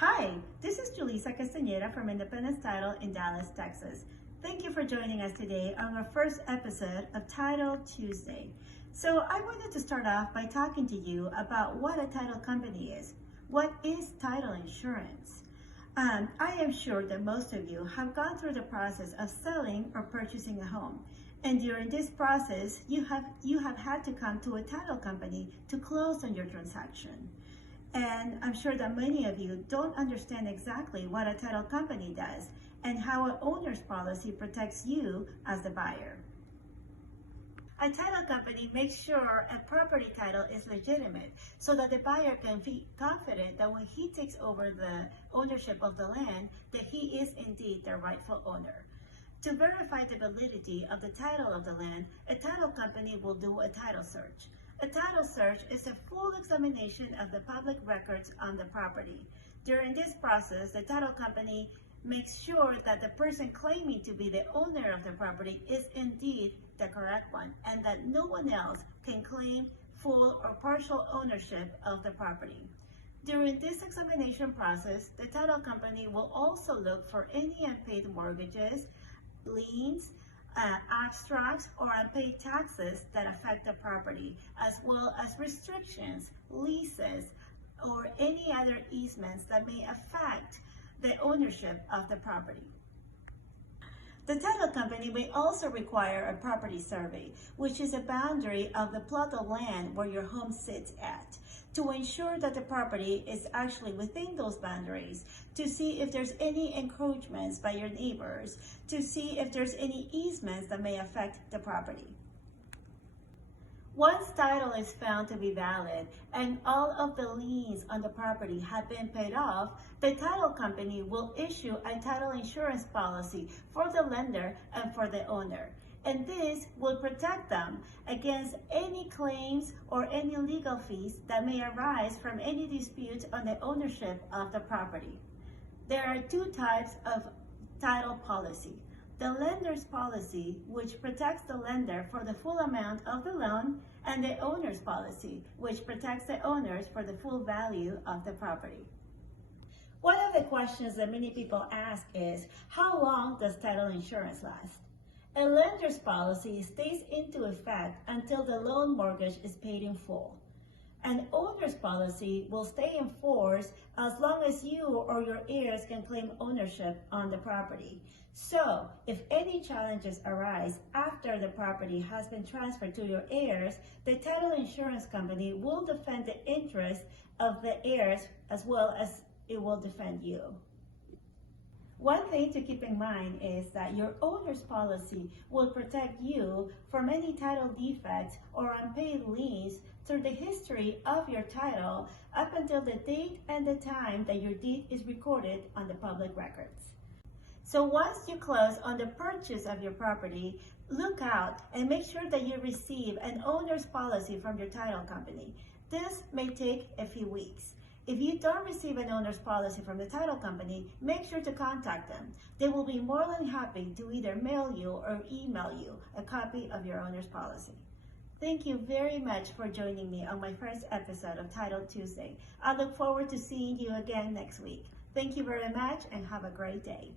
Hi, this is Julissa from Independence Title in Dallas, Texas. Thank you for joining us today on our first episode of Title Tuesday. So I wanted to start off by talking to you about what a title company is. What is title insurance? I am sure that most of you have gone through the process of selling or purchasing a home. And during this process, you have had to come to a title company to close on your transaction. And I'm sure that many of you don't understand exactly what a title company does and how an owner's policy protects you as the buyer. A title company makes sure a property title is legitimate so that the buyer can be confident that when he takes over the ownership of the land, that he is indeed the rightful owner. To verify the validity of the title of the land, a title company will do a title search. A title search is a full examination of the public records on the property. During this process, the title company makes sure that the person claiming to be the owner of the property is indeed the correct one and that no one else can claim full or partial ownership of the property. During this examination process, the title company will also look for any unpaid mortgages, liens, abstracts, or unpaid taxes that affect the property, as well as restrictions, leases, or any other easements that may affect the ownership of the property. The title company may also require a property survey, which is a boundary of the plot of land where your home sits at, to ensure that the property is actually within those boundaries, to see if there's any encroachments by your neighbors, to see if there's any easements that may affect the property. Once title is found to be valid and all of the liens on the property have been paid off, the title company will issue a title insurance policy for the lender and for the owner. And this will protect them against any claims or any legal fees that may arise from any disputes on the ownership of the property. There are two types of title policy. The lender's policy, which protects the lender for the full amount of the loan, and the owner's policy, which protects the owners for the full value of the property. One of the questions that many people ask is, how long does title insurance last? A lender's policy stays into effect until the loan mortgage is paid in full. An owner's policy will stay in force as long as you or your heirs can claim ownership on the property. So, if any challenges arise after the property has been transferred to your heirs, the title insurance company will defend the interests of the heirs as well as it will defend you. One thing to keep in mind is that your owner's policy will protect you from any title defects or unpaid liens through the history of your title up until the date and the time that your deed is recorded on the public records. So once you close on the purchase of your property, look out and make sure that you receive an owner's policy from your title company. This may take a few weeks. If you don't receive an owner's policy from the title company, make sure to contact them. They will be more than happy to either mail you or email you a copy of your owner's policy. Thank you very much for joining me on my first episode of Title Tuesday. I look forward to seeing you again next week. Thank you very much and have a great day.